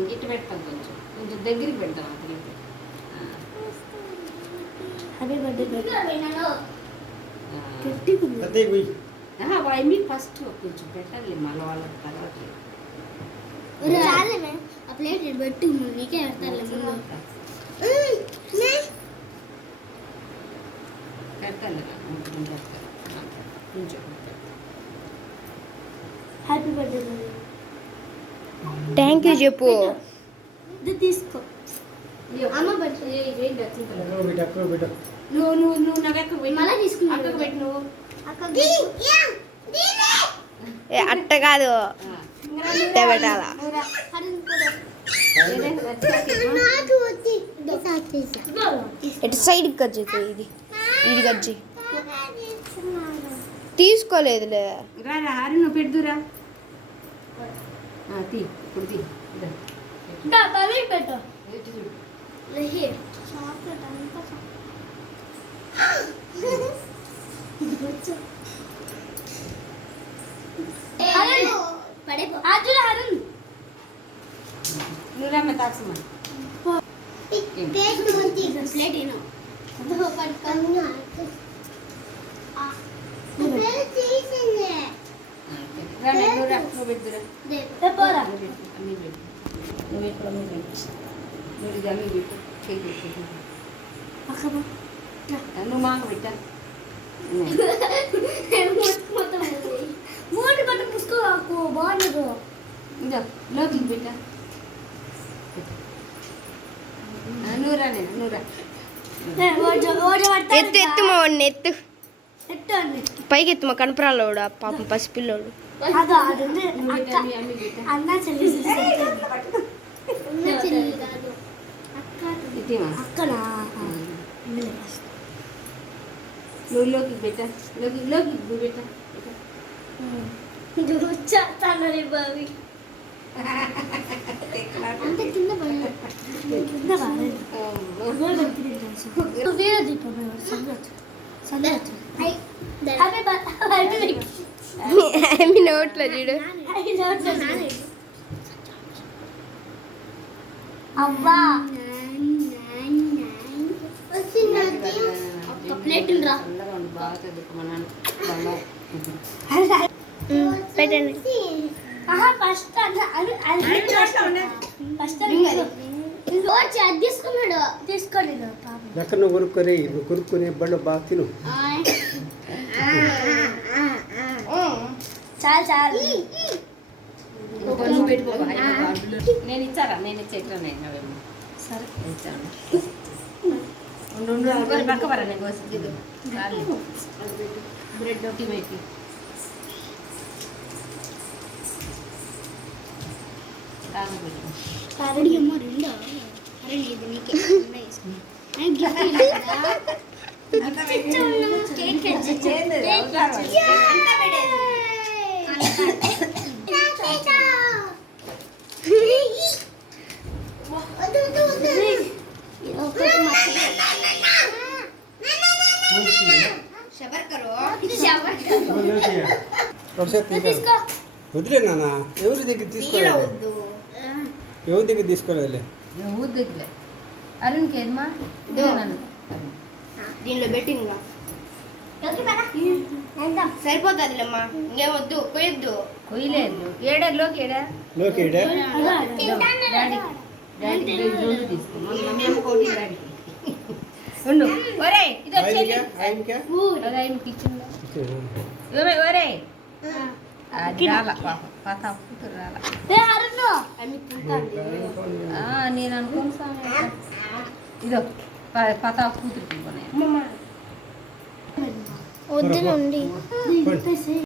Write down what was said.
ఇటు పెడతాం, కొంచెం కొంచెం దగ్గరికి పెడతాం. హ్యాపీ బర్త్డే అవి ఫస్ట్ కొంచెం పెట్టాలి, మళ్ళీ వాళ్ళకి తర్వాత ప్లేట్ పెట్టి నీకే పెడతాను. Happy birthday. థ్యాంక్ యూ చెప్పు. ఇది తీసుకో. అమ్మ బర్త్డే నువ్వు నాకు మళ్ళీ తీసుకున్నా. అక్కకు పెట్టు, నువ్వు అట్ట కాదు, ఇట్ట పెట్టాలా. ఇటు సైడ్ గజ్జి, ఇది ఇది గజ్జి తీసుకోలేదులే. రా హారి, నువ్వు పెడుతురా. తీ ఇప్పుడు తీ పెట్టు. నువ్వు రమ్మ తాక్సమ్మా. నువ్వు పెడుతురా. నువ్వు ఇక్కడ అమ్మి పెట్టు, చేయి పెట్టు. నువ్వు మాకు పెట్టా. బాగుండదు. ఇదో లోకి పెట్టా. నూరా నేను నూరా. ఎత్తు ఎత్తు మా వాడిని ఎత్తు, పైకి ఎత్తు. మా కనపరాలోడు పాపం పసిపిల్లోడు. నువ్వు లోకి పెట్టా, లోకి లోకి పెట్టా. బావి అంటే కింద వేరే దీపం నోట్లో చూడు. అవ్వా ప్లేట్ రా పెట్టండి. ఫస్ట్ తీసుకున్నాడు, తీసుకోలేదు. ఎక్కడ నువ్వు కొనుక్కొని నువ్వు కొనుక్కొని బండ్లో బాగా తిను. చాలు చాలు. నేను ఇచ్చారా, నేను ఇచ్చేట్లా నేను సరే ఇచ్చాను. పక్క పరా నేను బ్రెడ్ ఒకటి పెట్టి. కరడి ఏమో రెండో ఇది నీకే వదిలే నాన్న, ఎవరి దగ్గర తీసుకోలేదు, ఎవరి దగ్గర తీసుకోలేదులే. ఊద్దులే అరుణ్కి ఏదమ్మా దీనిలో పెట్టి సరిపోతుందిలేమ్మా, ఇంకేమొద్దు, కొయ్యొద్దు. కొయ్యలేదు. ఏడా లోకి ఏడా లోకి డాడీ డాడీ రెండు తీసుకో. మేము కోటి డాడీకి ఉండు. ఒరే ఇది వచ్చేది కిచెన్లో. ఒరే అది రాలా పాపం, పాత కూతురు రాలా. నేను అనుకుంటాను ఇదో పాత కూతురు వద్దు నుండి